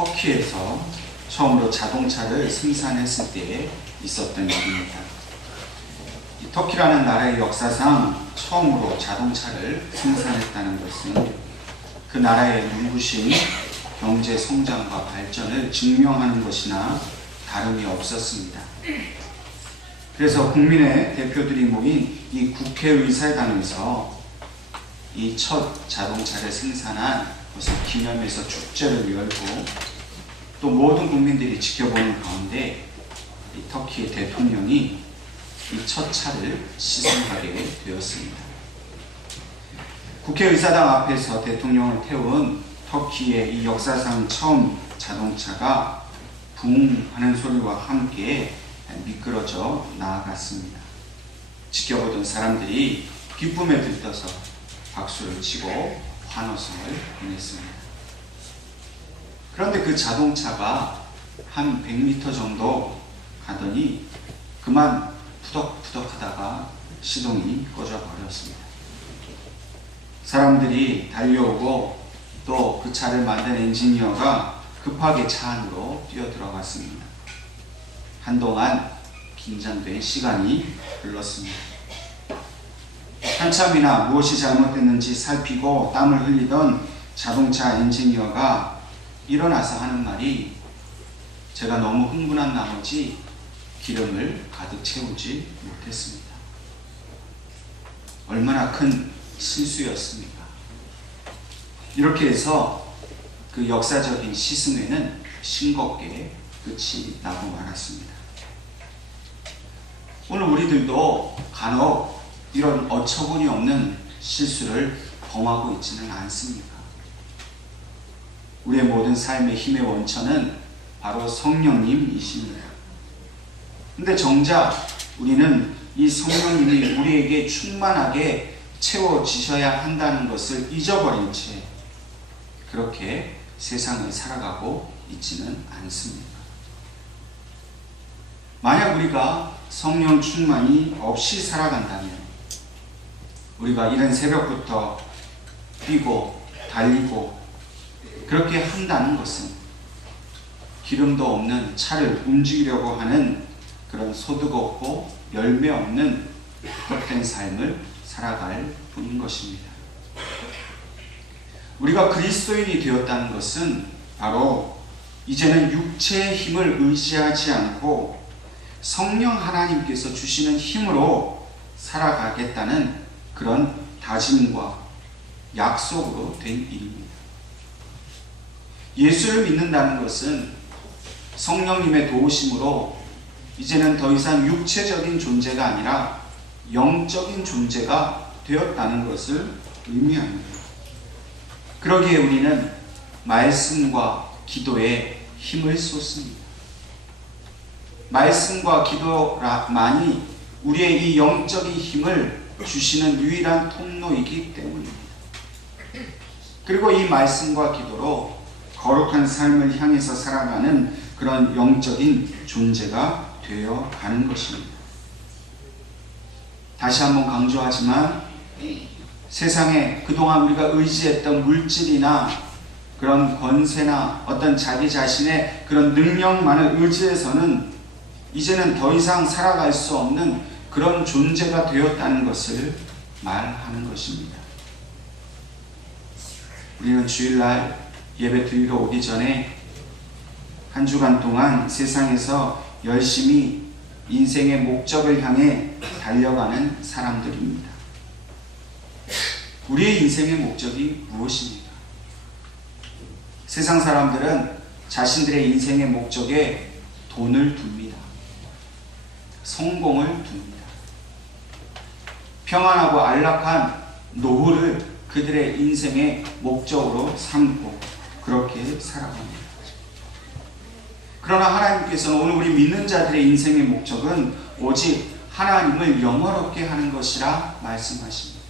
터키에서 처음으로 자동차를 생산했을 때에 있었던 일입니다. 이 터키라는 나라의 역사상 처음으로 자동차를 생산했다는 것은 그 나라의 눈부신 경제 성장과 발전을 증명하는 것이나 다름이 없었습니다. 그래서 국민의 대표들이 모인 이 국회의사당에서 이 첫 자동차를 생산한 것을 기념해서 축제를 열고 또 모든 국민들이 지켜보는 가운데 이 터키의 대통령이 이 첫 차를 시승하게 되었습니다. 국회의사당 앞에서 대통령을 태운 터키의 이 역사상 처음 자동차가 붕 하는 소리와 함께 미끄러져 나아갔습니다. 지켜보던 사람들이 기쁨에 들떠서 박수를 치고 환호성을 보냈습니다. 그런데 그 자동차가 한 100m 정도 가더니 그만 푸덕푸덕 하다가 시동이 꺼져 버렸습니다. 사람들이 달려오고 또 그 차를 만든 엔지니어가 급하게 차 안으로 뛰어들어갔습니다. 한동안 긴장된 시간이 흘렀습니다. 한참이나 무엇이 잘못됐는지 살피고 땀을 흘리던 자동차 엔지니어가 일어나서 하는 말이 제가 너무 흥분한 나머지 기름을 가득 채우지 못했습니다. 얼마나 큰 실수였습니까? 이렇게 해서 그 역사적인 시승회는 싱겁게 끝이 나고 말았습니다. 오늘 우리들도 간혹 이런 어처구니 없는 실수를 범하고 있지는 않습니까? 우리의 모든 삶의 힘의 원천은 바로 성령님이십니다. 근데 정작 우리는 이 성령님이 우리에게 충만하게 채워지셔야 한다는 것을 잊어버린 채 그렇게 세상을 살아가고 있지는 않습니다. 만약 우리가 성령 충만이 없이 살아간다면 우리가 이른 새벽부터 뛰고 달리고 그렇게 한다는 것은 기름도 없는 차를 움직이려고 하는 그런 소득 없고 열매 없는 헛된 삶을 살아갈 뿐인 것입니다. 우리가 그리스도인이 되었다는 것은 바로 이제는 육체의 힘을 의지하지 않고 성령 하나님께서 주시는 힘으로 살아가겠다는 그런 다짐과 약속으로 된 일입니다. 예수를 믿는다는 것은 성령님의 도우심으로 이제는 더 이상 육체적인 존재가 아니라 영적인 존재가 되었다는 것을 의미합니다. 그러기에 우리는 말씀과 기도에 힘을 쏟습니다. 말씀과 기도만이 우리의 이 영적인 힘을 주시는 유일한 통로이기 때문입니다. 그리고 이 말씀과 기도로 거룩한 삶을 향해서 살아가는 그런 영적인 존재가 되어 가는 것입니다. 다시 한번 강조하지만 세상에 그동안 우리가 의지했던 물질이나 그런 권세나 어떤 자기 자신의 그런 능력만을 의지해서는 이제는 더 이상 살아갈 수 없는 그런 존재가 되었다는 것을 말하는 것입니다. 우리는 주일날 예배 드리러 오기 전에 한 주간 동안 세상에서 열심히 인생의 목적을 향해 달려가는 사람들입니다. 우리의 인생의 목적이 무엇입니까? 세상 사람들은 자신들의 인생의 목적에 돈을 둡니다. 성공을 둡니다. 평안하고 안락한 노후를 그들의 인생의 목적으로 삼고 그렇게 살아갑니다. 그러나 하나님께서는 오늘 우리 믿는 자들의 인생의 목적은 오직 하나님을 영화롭게 하는 것이라 말씀하십니다.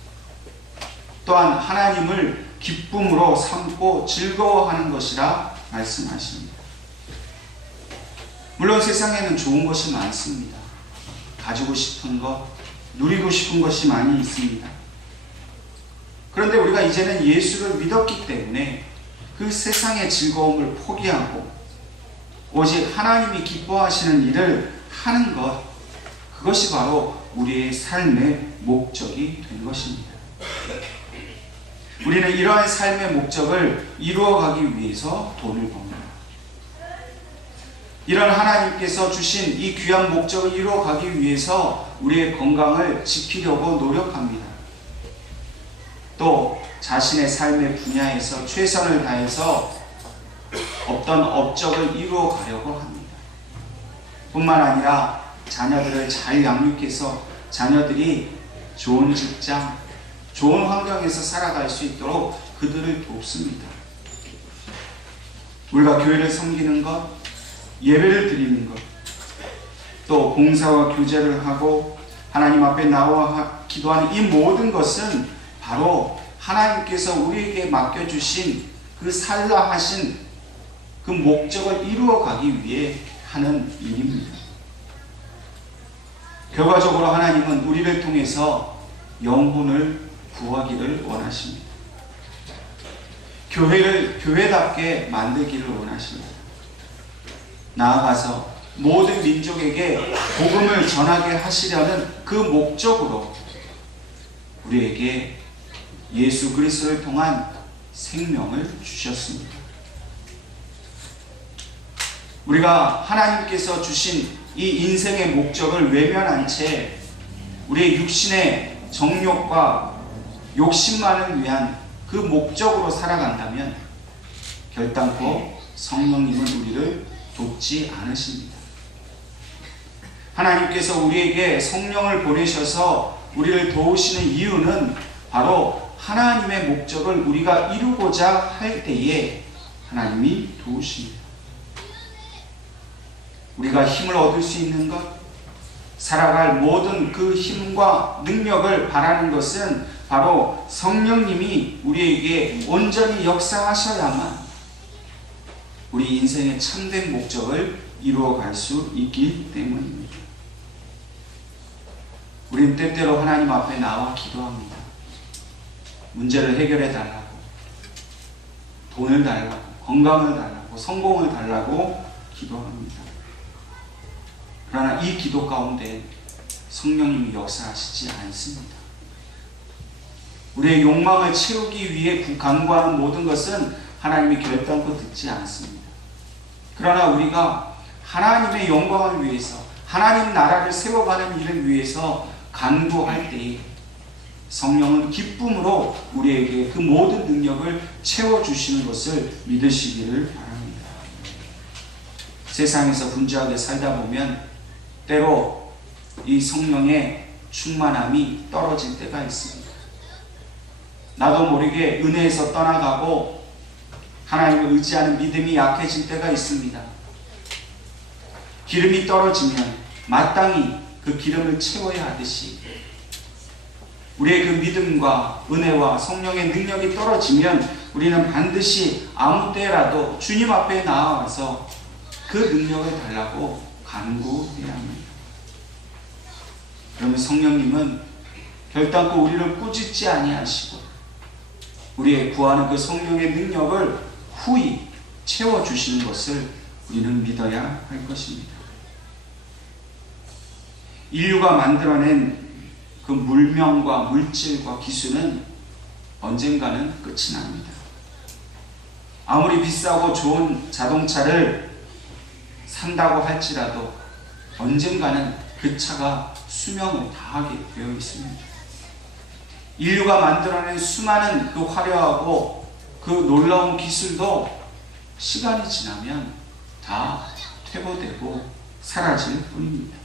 또한 하나님을 기쁨으로 삼고 즐거워하는 것이라 말씀하십니다. 물론 세상에는 좋은 것이 많습니다. 가지고 싶은 것, 누리고 싶은 것이 많이 있습니다. 그런데 우리가 이제는 예수를 믿었기 때문에 그 세상의 즐거움을 포기하고 오직 하나님이 기뻐하시는 일을 하는 것, 그것이 바로 우리의 삶의 목적이 된 것입니다. 우리는 이러한 삶의 목적을 이루어가기 위해서 돈을 법니다. 이런 하나님께서 주신 이 귀한 목적을 이루어가기 위해서 우리의 건강을 지키려고 노력합니다. 또 자신의 삶의 분야에서 최선을 다해서 어떤 업적을 이루어 가려고 합니다. 뿐만 아니라 자녀들을 잘 양육해서 자녀들이 좋은 직장, 좋은 환경에서 살아갈 수 있도록 그들을 돕습니다. 우리가 교회를 섬기는 것, 예배를 드리는 것, 또 봉사와 교제를 하고 하나님 앞에 나와 기도하는 이 모든 것은 바로 하나님께서 우리에게 맡겨주신 그 살라 하신 그 목적을 이루어가기 위해 하는 일입니다. 결과적으로 하나님은 우리를 통해서 영혼을 구하기를 원하십니다. 교회를 교회답게 만들기를 원하십니다. 나아가서 모든 민족에게 복음을 전하게 하시려는 그 목적으로 우리에게 예수 그리스도를 통한 생명을 주셨습니다. 우리가 하나님께서 주신 이 인생의 목적을 외면한 채 우리의 육신의 정욕과 욕심만을 위한 그 목적으로 살아간다면 결단코 성령님은 우리를 돕지 않으십니다. 하나님께서 우리에게 성령을 보내셔서 우리를 도우시는 이유는 바로 하나님의 목적을 우리가 이루고자 할 때에 하나님이 도우십니다. 우리가 힘을 얻을 수 있는 것, 살아갈 모든 그 힘과 능력을 바라는 것은 바로 성령님이 우리에게 온전히 역사하셔야만 우리 인생의 참된 목적을 이루어갈 수 있기 때문입니다. 우리는 때때로 하나님 앞에 나와 기도합니다. 문제를 해결해 달라고, 돈을 달라고, 건강을 달라고, 성공을 달라고 기도합니다. 그러나 이 기도 가운데 성령님이 역사하시지 않습니다. 우리의 욕망을 채우기 위해 간구하는 모든 것은 하나님이 결단코 듣지 않습니다. 그러나 우리가 하나님의 영광을 위해서, 하나님 나라를 세워가는 일을 위해서 간구할 때에 성령은 기쁨으로 우리에게 그 모든 능력을 채워주시는 것을 믿으시기를 바랍니다. 세상에서 분주하게 살다 보면 때로 이 성령의 충만함이 떨어질 때가 있습니다. 나도 모르게 은혜에서 떠나가고 하나님을 의지하는 믿음이 약해질 때가 있습니다. 기름이 떨어지면 마땅히 그 기름을 채워야 하듯이 우리의 그 믿음과 은혜와 성령의 능력이 떨어지면 우리는 반드시 아무 때라도 주님 앞에 나아가서 그 능력을 달라고 간구해야 합니다. 그러면 성령님은 결단코 우리를 꾸짖지 아니하시고 우리의 구하는 그 성령의 능력을 후히 채워주시는 것을 우리는 믿어야 할 것입니다. 인류가 만들어낸 그 물명과 물질과 기술은 언젠가는 끝이 납니다. 아무리 비싸고 좋은 자동차를 산다고 할지라도 언젠가는 그 차가 수명을 다하게 되어 있습니다. 인류가 만들어낸 수많은 그 화려하고 그 놀라운 기술도 시간이 지나면 다 퇴보되고 사라질 뿐입니다.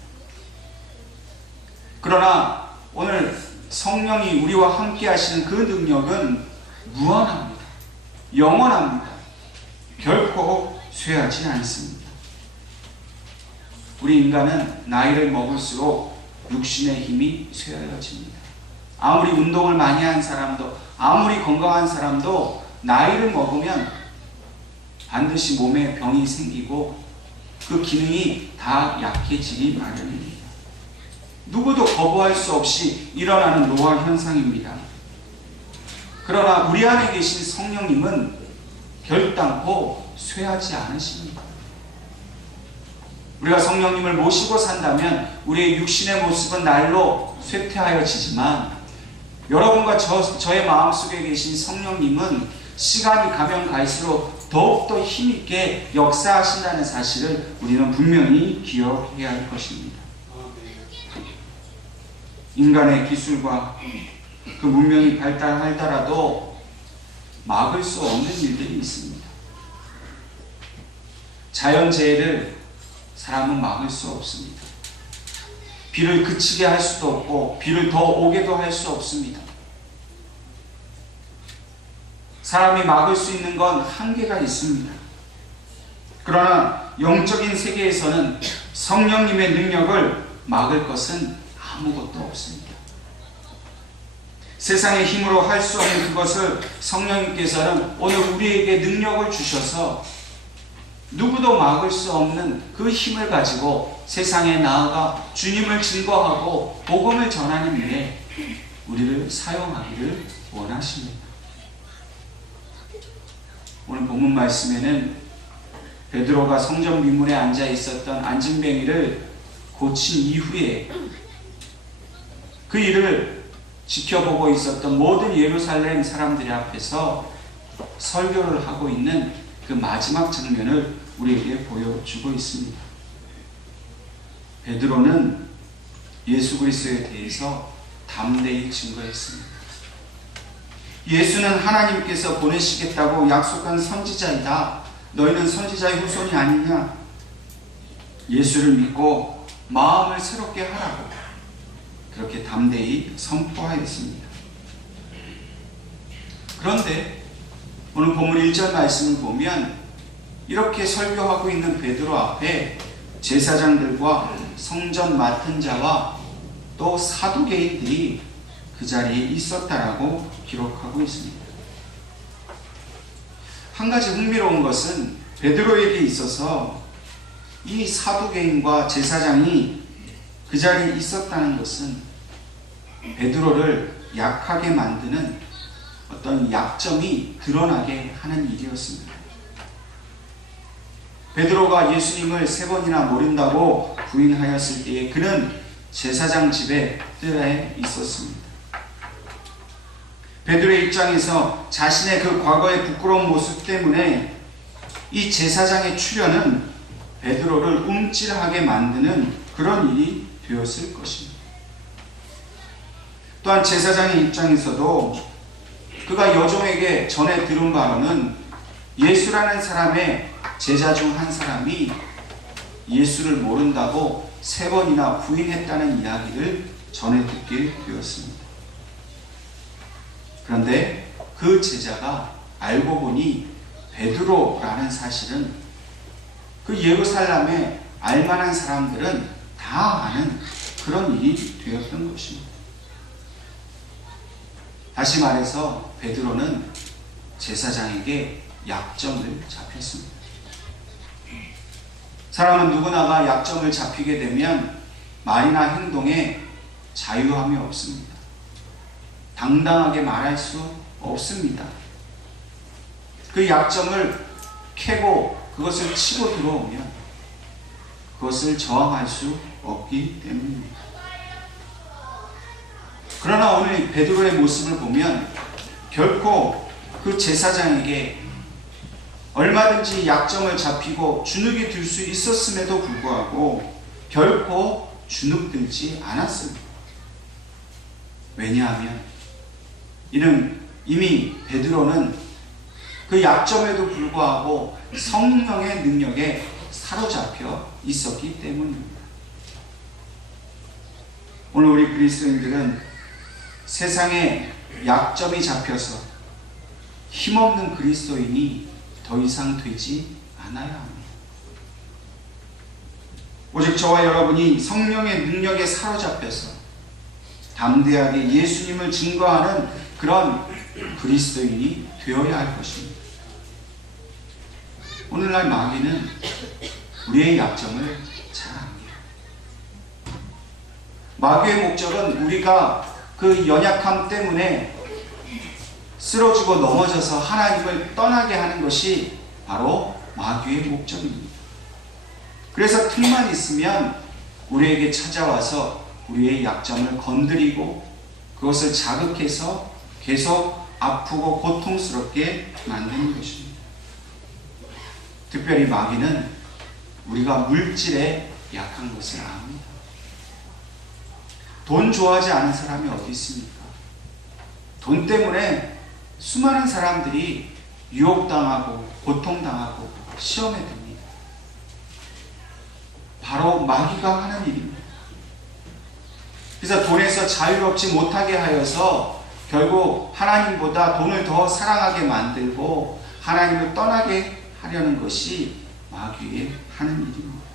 그러나 오늘 성령이 우리와 함께 하시는 그 능력은 무한합니다. 영원합니다. 결코 쇠하지 않습니다. 우리 인간은 나이를 먹을수록 육신의 힘이 쇠하여집니다. 아무리 운동을 많이 한 사람도, 아무리 건강한 사람도 나이를 먹으면 반드시 몸에 병이 생기고 그 기능이 다 약해지기 마련입니다. 누구도 거부할 수 없이 일어나는 노화 현상입니다. 그러나 우리 안에 계신 성령님은 결단코 쇠하지 않으십니다. 우리가 성령님을 모시고 산다면 우리의 육신의 모습은 날로 쇠퇴하여지지만 여러분과 저의 마음속에 계신 성령님은 시간이 가면 갈수록 더욱더 힘있게 역사하신다는 사실을 우리는 분명히 기억해야 할 것입니다. 인간의 기술과 그 문명이 발달하더라도 막을 수 없는 일들이 있습니다. 자연재해를 사람은 막을 수 없습니다. 비를 그치게 할 수도 없고 비를 더 오게도 할 수 없습니다. 사람이 막을 수 있는 건 한계가 있습니다. 그러나 영적인 세계에서는 성령님의 능력을 막을 것은 아무것도 없습니다. 세상의 힘으로 할 수 없는 그것을 성령님께서는 오늘 우리에게 능력을 주셔서 누구도 막을 수 없는 그 힘을 가지고 세상에 나아가 주님을 증거하고 복음을 전하는 일에 우리를 사용하기를 원하십니다. 오늘 본문 말씀에는 베드로가 성전 미문에 앉아 있었던 안진뱅이를 고친 이후에 그 일을 지켜보고 있었던 모든 예루살렘 사람들 앞에서 설교를 하고 있는 그 마지막 장면을 우리에게 보여주고 있습니다. 베드로는 예수 그리스도에 대해서 담대히 증거했습니다. 예수는 하나님께서 보내시겠다고 약속한 선지자이다. 너희는 선지자의 후손이 아니냐? 예수를 믿고 마음을 새롭게 하라고 그렇게 담대히 선포하였습니다. 그런데 오늘 본문 1절 말씀을 보면 이렇게 설교하고 있는 베드로 앞에 제사장들과 성전 맡은 자와 또 사두개인들이 그 자리에 있었다라고 기록하고 있습니다. 한 가지 흥미로운 것은 베드로에게 있어서 이 사두개인과 제사장이 그 자리에 있었다는 것은 베드로를 약하게 만드는 어떤 약점이 드러나게 하는 일이었습니다. 베드로가 예수님을 3번이나 모른다고 부인하였을 때에 그는 제사장 집에 뜰에 있었습니다. 베드로의 입장에서 자신의 그 과거의 부끄러운 모습 때문에 이 제사장의 출현은 베드로를 움찔하게 만드는 그런 일이 되었을 것입니다. 또한 제사장의 입장에서도 그가 여종에게 전해 들은 바로는 예수라는 사람의 제자 중 한 사람이 예수를 모른다고 3번이나 부인했다는 이야기를 전해 듣게 되었습니다. 그런데 그 제자가 알고 보니 베드로라는 사실은 그 예루살렘에 알만한 사람들은 다 아는 그런 일이 되었던 것입니다. 다시 말해서 베드로는 제사장에게 약점을 잡혔습니다. 사람은 누구나가 약점을 잡히게 되면 말이나 행동에 자유함이 없습니다. 당당하게 말할 수 없습니다. 그 약점을 캐고 그것을 치고 들어오면 그것을 저항할 수 없기 때문입니다. 그러나 오늘 베드로의 모습을 보면 결코 그 제사장에게 얼마든지 약점을 잡히고 주눅이 들 수 있었음에도 불구하고 결코 주눅들지 않았습니다. 왜냐하면 이미 베드로는 그 약점에도 불구하고 성령의 능력에 사로잡혀 있었기 때문입니다. 오늘 우리 그리스도인들은 세상에 약점이 잡혀서 힘없는 그리스도인이 더 이상 되지 않아야 합니다. 오직 저와 여러분이 성령의 능력에 사로잡혀서 담대하게 예수님을 증거하는 그런 그리스도인이 되어야 할 것입니다. 오늘날 마귀는 우리의 약점을 잘 압니다. 마귀의 목적은 우리가 그 연약함 때문에 쓰러지고 넘어져서 하나님을 떠나게 하는 것이 바로 마귀의 목적입니다. 그래서 틈만 있으면 우리에게 찾아와서 우리의 약점을 건드리고 그것을 자극해서 계속 아프고 고통스럽게 만드는 것입니다. 특별히 마귀는 우리가 물질에 약한 것을 압니다. 돈 좋아하지 않은 사람이 어디 있습니까? 돈 때문에 수많은 사람들이 유혹당하고 고통당하고 시험에 듭니다. 바로 마귀가 하는 일입니다. 그래서 돈에서 자유롭지 못하게 하여서 결국 하나님보다 돈을 더 사랑하게 만들고 하나님을 떠나게 하려는 것이 마귀의 하는 일입니다.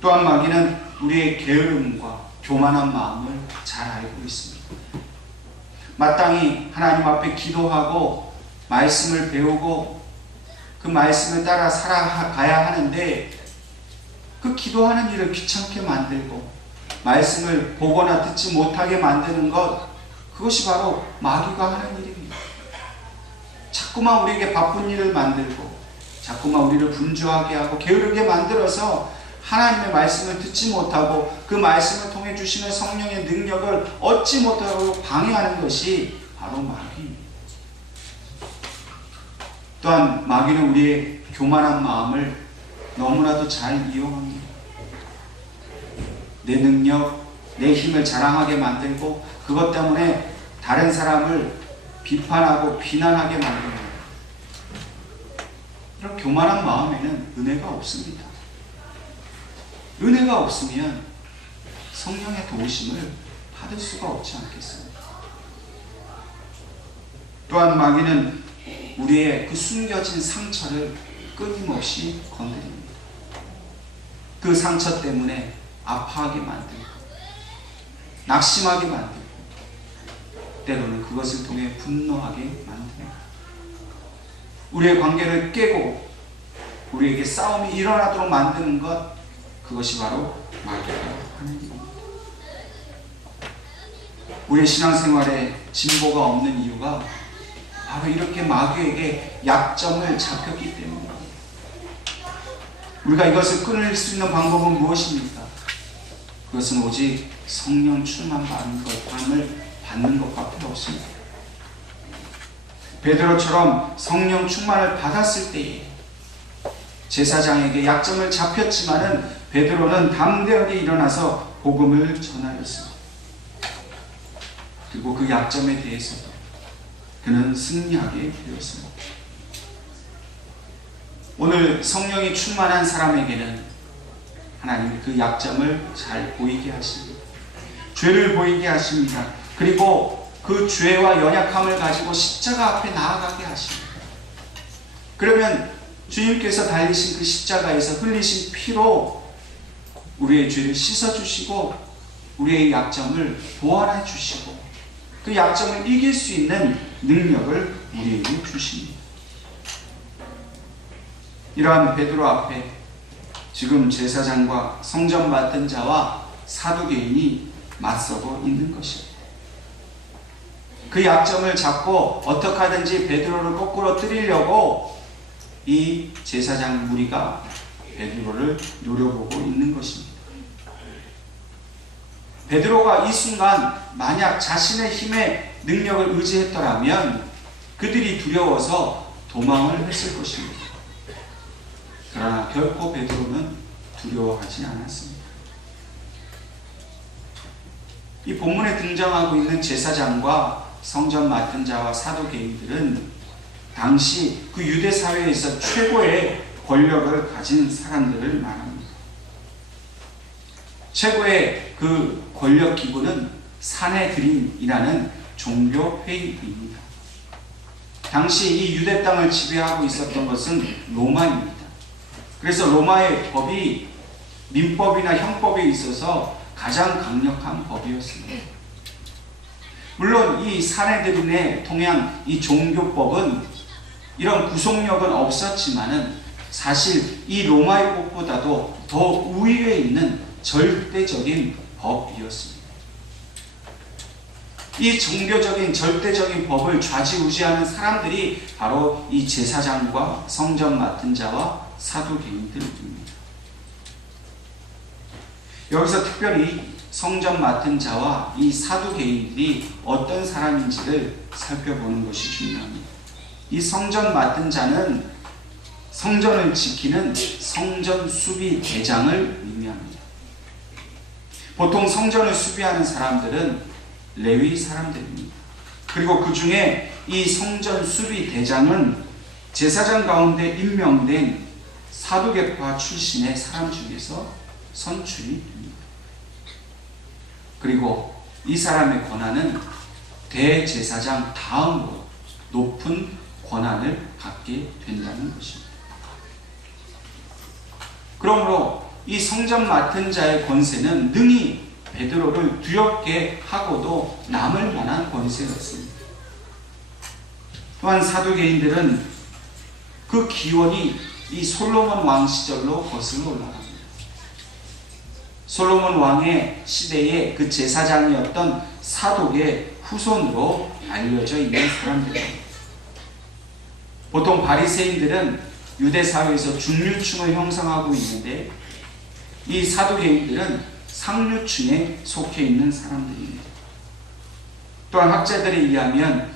또한 마귀는 우리의 게으름과 교만한 마음을 잘 알고 있습니다. 마땅히 하나님 앞에 기도하고 말씀을 배우고 그 말씀을 따라 살아가야 하는데 그 기도하는 일을 귀찮게 만들고 말씀을 보거나 듣지 못하게 만드는 것, 그것이 바로 마귀가 하는 일입니다. 자꾸만 우리에게 바쁜 일을 만들고 자꾸만 우리를 분주하게 하고 게으르게 만들어서 하나님의 말씀을 듣지 못하고 그 말씀을 통해 주시는 성령의 능력을 얻지 못하고 방해하는 것이 바로 마귀입니다. 또한 마귀는 우리의 교만한 마음을 너무나도 잘 이용합니다. 내 능력, 내 힘을 자랑하게 만들고 그것 때문에 다른 사람을 비판하고 비난하게 만듭니다. 이런 교만한 마음에는 은혜가 없습니다. 은혜가 없으면 성령의 도우심을 받을 수가 없지 않겠습니까? 또한 마귀는 우리의 그 숨겨진 상처를 끊임없이 건드립니다. 그 상처 때문에 아파하게 만들고 낙심하게 만들고 때로는 그것을 통해 분노하게 만듭니다. 우리의 관계를 깨고 우리에게 싸움이 일어나도록 만드는 것, 그것이 바로 마귀가 하는 일입니다. 우리의 신앙생활에 진보가 없는 이유가 바로 이렇게 마귀에게 약점을 잡혔기 때문입니다. 우리가 이것을 끊을 수 있는 방법은 무엇입니까? 그것은 오직 성령 충만을 받는 것밖에 없습니다. 베드로처럼 성령 충만을 받았을 때에 제사장에게 약점을 잡혔지만은 베드로는 담대하게 일어나서 복음을 전하였습니다. 그리고 그 약점에 대해서도 그는 승리하게 되었습니다. 오늘 성령이 충만한 사람에게는 하나님이 그 약점을 잘 보이게 하십니다. 죄를 보이게 하십니다. 그리고 그 죄와 연약함을 가지고 십자가 앞에 나아가게 하십니다. 그러면 주님께서 달리신 그 십자가에서 흘리신 피로 우리의 죄를 씻어주시고 우리의 약점을 보완해 주시고 그 약점을 이길 수 있는 능력을 우리에게 주십니다. 이러한 베드로 앞에 지금 제사장과 성전 맡은 자와 사두개인이 맞서고 있는 것입니다. 그 약점을 잡고 어떻게 하든지 베드로를 거꾸로 뜨리려고 이 제사장 무리가 베드로를 노려보고 있는 것입니다. 베드로가 이 순간 만약 자신의 힘의 능력을 의지했더라면 그들이 두려워서 도망을 했을 것입니다. 그러나 결코 베드로는 두려워하지 않았습니다. 이 본문에 등장하고 있는 제사장과 성전 맡은 자와 사두개인들은 당시 그 유대 사회에서 최고의 권력을 가진 사람들을 말합니다. 최고의 그 권력 기구는 사내드림이라는 종교 회의입니다. 당시 이 유대 땅을 지배하고 있었던 것은 로마입니다. 그래서 로마의 법이 민법이나 형법에 있어서 가장 강력한 법이었습니다. 물론 이 사내들인에 통한 이 종교법은 이런 구속력은 없었지만은 사실 이 로마의 법보다도 더 우위에 있는 절대적인 법이었습니다. 이 종교적인 절대적인 법을 좌지우지하는 사람들이 바로 이 제사장과 성전 맡은 자와 사두개인들입니다. 여기서 특별히 성전 맡은 자와 이 사두개인들이 어떤 사람인지를 살펴보는 것이 중요합니다. 이 성전 맡은 자는 성전을 지키는 성전 수비 대장을 의미합니다. 보통 성전을 수비하는 사람들은 레위 사람들입니다. 그리고 그 중에 이 성전 수비 대장은 제사장 가운데 임명된 사두개파 출신의 사람 중에서 선출이 됩니다. 그리고 이 사람의 권한은 대제사장 다음으로 높은 권한을 갖게 된다는 것입니다. 그러므로 이 성전 맡은 자의 권세는 능히 베드로를 두렵게 하고도 남을 만한 권세였습니다. 또한 사두개인들은 그 기원이 이 솔로몬 왕 시절로 거슬러 올라갑니다. 솔로몬 왕의 시대에 그 제사장이었던 사독의 후손으로 알려져 있는 사람들입니다. 보통 바리새인들은 유대 사회에서 중류층을 형성하고 있는데 이 사두개인들은 상류층에 속해 있는 사람들입니다. 또한 학자들에 의하면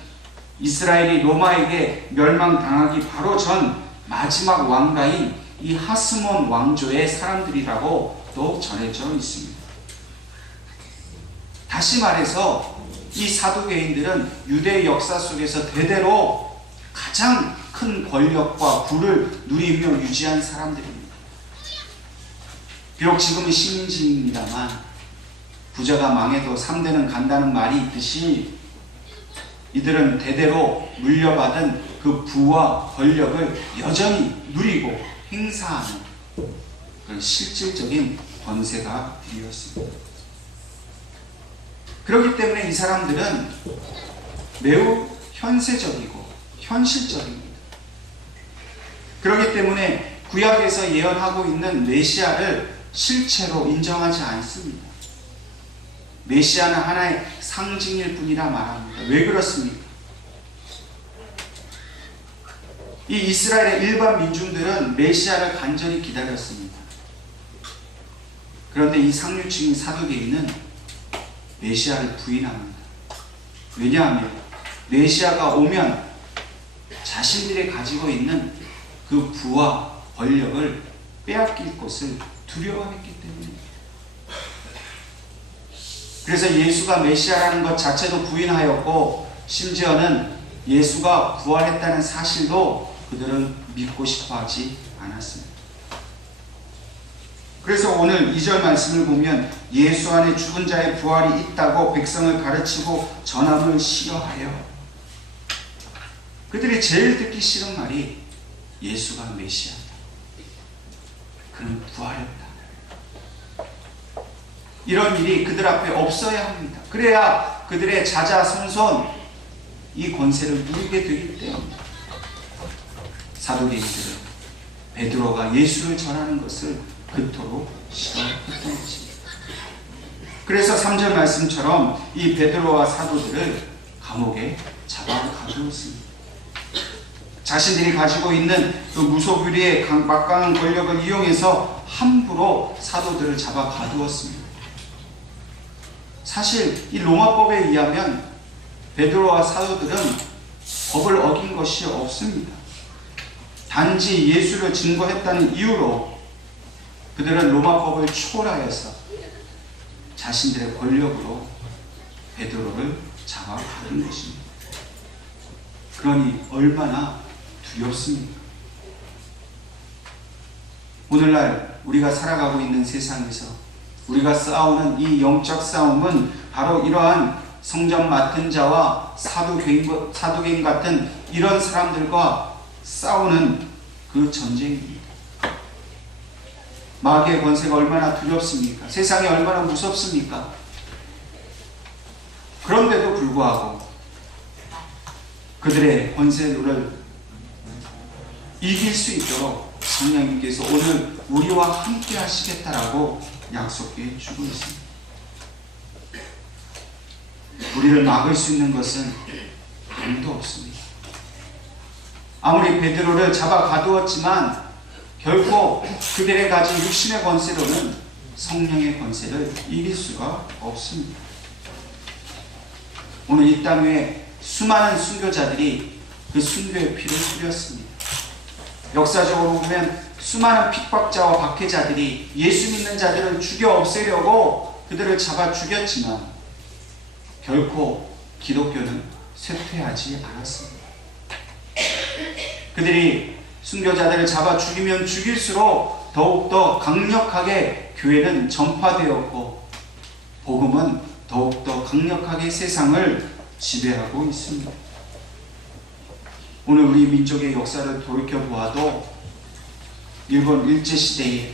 이스라엘이 로마에게 멸망당하기 바로 전 마지막 왕가인 이 하스몬 왕조의 사람들이라고 또 전해져 있습니다. 다시 말해서 이 사두개인들은 유대 역사 속에서 대대로 가장 큰 권력과 부를 누리며 유지한 사람들입니다. 비록 지금은 식민지입니다만 부자가 망해도 3대는 간다는 말이 있듯이 이들은 대대로 물려받은 그 부와 권력을 여전히 누리고 행사하는 그런 실질적인 권세가 되었습니다. 그렇기 때문에 이 사람들은 매우 현세적이고 현실적입니다. 그렇기 때문에 구약에서 예언하고 있는 메시아를 실체로 인정하지 않습니다. 메시아는 하나의 상징일 뿐이라 말합니다. 왜 그렇습니까? 이 이스라엘의 일반 민중들은 메시아를 간절히 기다렸습니다. 그런데 이 상류층인 사두개인은 메시아를 부인합니다. 왜냐하면 메시아가 오면 자신들이 가지고 있는 그 부와 권력을 빼앗길 것을 두려워했기 때문입니다. 그래서 예수가 메시아라는 것 자체도 부인하였고 심지어는 예수가 부활했다는 사실도 그들은 믿고 싶어 하지 않았습니다. 그래서 오늘 2절 말씀을 보면 예수 안에 죽은 자의 부활이 있다고 백성을 가르치고 전함을 싫어하여 그들이 제일 듣기 싫은 말이 예수가 메시아다. 그는 부활했다. 이런 일이 그들 앞에 없어야 합니다. 그래야 그들의 자자손손 이 권세를 누리게 되기 때문에 사두개인들은 베드로가 예수를 전하는 것을 그토록 싫어했던 것입니다. 그래서 3절 말씀처럼 이 베드로와 사도들을 감옥에 잡아 가두었습니다. 자신들이 가지고 있는 그 무소불위의 막강한 권력을 이용해서 함부로 사도들을 잡아 가두었습니다. 사실 이 로마법에 의하면 베드로와 사도들은 법을 어긴 것이 없습니다. 단지 예수를 증거했다는 이유로 그들은 로마법을 초월하여서 자신들의 권력으로 베드로를 잡아 가둔 것입니다. 그러니 얼마나 두렵습니까? 오늘날 우리가 살아가고 있는 세상에서 우리가 싸우는 이 영적 싸움은 바로 이러한 성전 맡은 자와 사두개인 같은 이런 사람들과 싸우는 그 전쟁입니다. 마귀의 권세가 얼마나 두렵습니까? 세상이 얼마나 무섭습니까? 그런데도 불구하고 그들의 권세를 이길 수 있도록 성령님께서 오늘 우리와 함께 하시겠다라고 약속해 주고 있습니다. 우리를 막을 수 있는 것은 아무도 없습니다. 아무리 베드로를 잡아 가두었지만 결코 그들의 가진 육신의 권세로는 성령의 권세를 이길 수가 없습니다. 오늘 이 땅 위에 수많은 순교자들이 그 순교의 피를 흘렸습니다. 역사적으로 보면 수많은 핍박자와 박해자들이 예수 믿는 자들을 죽여 없애려고 그들을 잡아 죽였지만 결코 기독교는 쇠퇴하지 않았습니다. 그들이 순교자들을 잡아 죽이면 죽일수록 더욱더 강력하게 교회는 전파되었고 복음은 더욱더 강력하게 세상을 지배하고 있습니다. 오늘 우리 민족의 역사를 돌이켜보아도 일본 일제시대에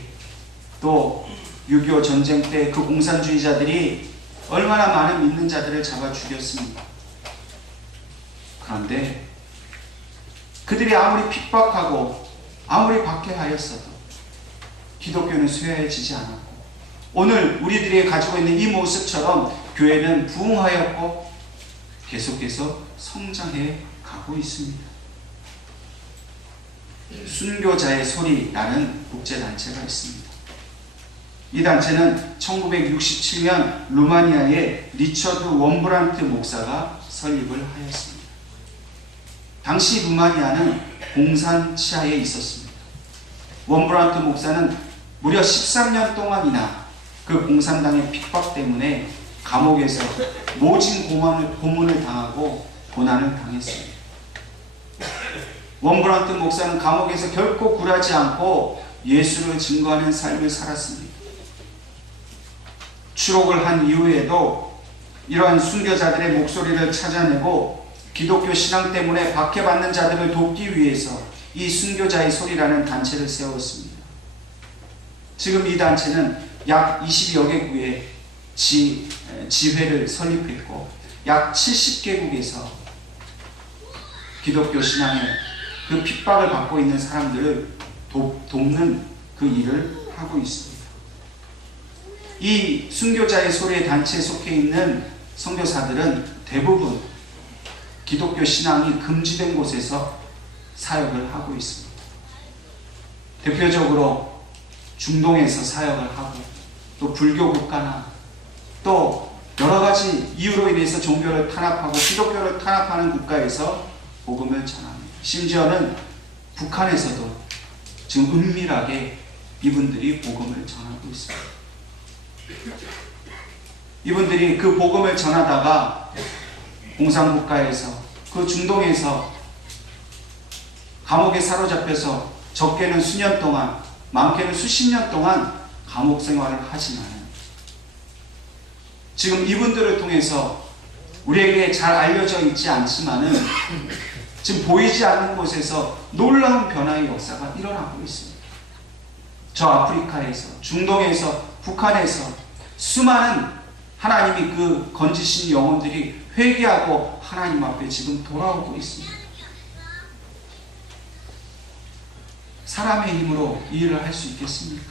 또 6.25 전쟁 때 그 공산주의자들이 얼마나 많은 믿는 자들을 잡아 죽였습니다. 그런데 그들이 아무리 핍박하고 아무리 박해하였어도 기독교는 쇠해지지 않았고 오늘 우리들이 가지고 있는 이 모습처럼 교회는 부흥하였고 계속해서 성장해 가고 있습니다. 순교자의 소리라는 국제단체가 있습니다. 이 단체는 1967년 루마니아의 리처드 원브란트 목사가 설립을 하였습니다. 당시 루마니아는 공산 치하에 있었습니다. 원브란트 목사는 무려 13년 동안이나 그 공산당의 핍박 때문에 감옥에서 모진 고문을 당하고 고난을 당했습니다. 원브란트 목사는 감옥에서 결코 굴하지 않고 예수를 증거하는 삶을 살았습니다. 추록을 한 이후에도 이러한 순교자들의 목소리를 찾아내고 기독교 신앙 때문에 박해받는 자들을 돕기 위해서 이 순교자의 소리라는 단체를 세웠습니다. 지금 이 단체는 약 20여 개국에 지회를 설립했고 약 70개국에서 기독교 신앙의 그 핍박을 받고 있는 사람들을 돕는 그 일을 하고 있습니다. 이 순교자의 소리의 단체에 속해 있는 선교사들은 대부분 기독교 신앙이 금지된 곳에서 사역을 하고 있습니다. 대표적으로 중동에서 사역을 하고 또 불교 국가나 또 여러 가지 이유로 인해서 종교를 탄압하고 기독교를 탄압하는 국가에서 복음을 전합니다. 심지어는 북한에서도 지금 은밀하게 이분들이 복음을 전하고 있습니다. 이분들이 그 복음을 전하다가 공산국가에서 그 중동에서 감옥에 사로잡혀서 적게는 수년 동안 많게는 수십 년 동안 감옥 생활을 하지만 지금 이분들을 통해서 우리에게 잘 알려져 있지 않지만은 지금 보이지 않는 곳에서 놀라운 변화의 역사가 일어나고 있습니다. 저 아프리카에서, 중동에서, 북한에서 수많은 하나님이 그 건지신 영혼들이 회개하고 하나님 앞에 지금 돌아오고 있습니다. 사람의 힘으로 이 일을 할 수 있겠습니까?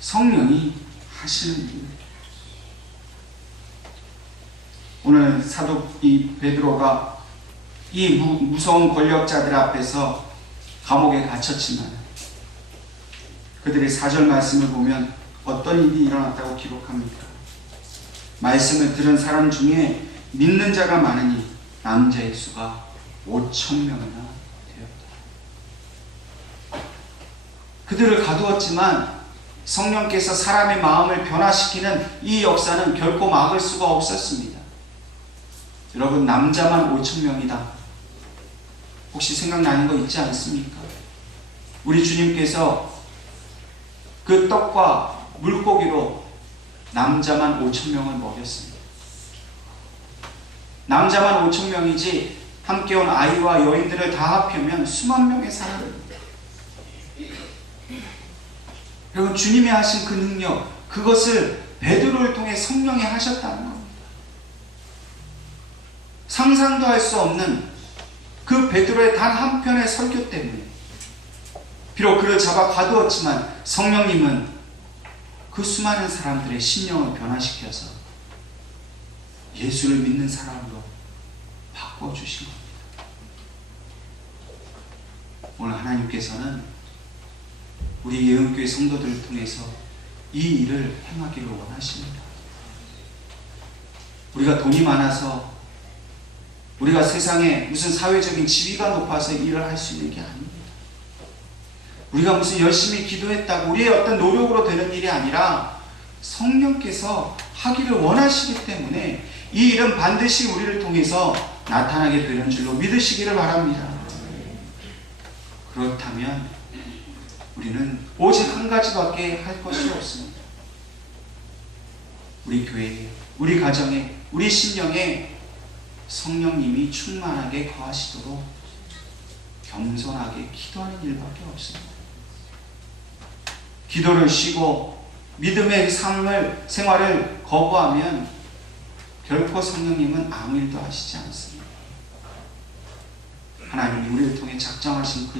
성령이 하시는 일입니다. 오늘 사도 이 베드로가 이 무서운 권력자들 앞에서 감옥에 갇혔지만 그들의 4절 말씀을 보면 어떤 일이 일어났다고 기록합니까? 말씀을 들은 사람 중에 믿는 자가 많으니 남자의 수가 5,000명이나 되었다. 그들을 가두었지만 성령께서 사람의 마음을 변화시키는 이 역사는 결코 막을 수가 없었습니다. 여러분, 남자만 5,000명이다. 혹시 생각나는 거 있지 않습니까? 우리 주님께서 그 떡과 물고기로 남자만 5,000명을 먹였습니다. 남자만 5,000명이지 함께 온 아이와 여인들을 다 합하면 수만 명의 사람을. 여러분, 주님이 하신 그 능력, 그것을 베드로를 통해 성령이 하셨다는 겁니다. 상상도 할 수 없는 그 베드로의 단 한편의 설교 때문에 비록 그를 잡아 가두었지만 성령님은 그 수많은 사람들의 심령을 변화시켜서 예수를 믿는 사람으로 바꿔주신 겁니다. 오늘 하나님께서는 우리 예언교회 성도들을 통해서 이 일을 행하기를 원하십니다. 우리가 돈이 많아서, 우리가 세상에 무슨 사회적인 지위가 높아서 일을 할 수 있는 게 아닙니다. 우리가 무슨 열심히 기도했다고 우리의 어떤 노력으로 되는 일이 아니라 성령께서 하기를 원하시기 때문에 이 일은 반드시 우리를 통해서 나타나게 되는 줄로 믿으시기를 바랍니다. 그렇다면 우리는 오직 한 가지밖에 할 것이 없습니다. 우리 교회에, 우리 가정에, 우리 심령에 성령님이 충만하게 거하시도록 겸손하게 기도하는 일밖에 없습니다. 기도를 쉬고 믿음의 생활을 거부하면 결코 성령님은 아무 일도 하시지 않습니다. 하나님이 우리를 통해 작정하신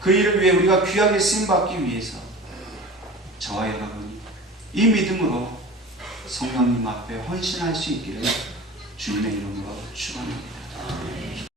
그 일을 위해 우리가 귀하게 쓰임받기 위해서 저와 여러분이 이 믿음으로 성령님 앞에 헌신할 수 있기를 주님의 이름으로 축원합니다.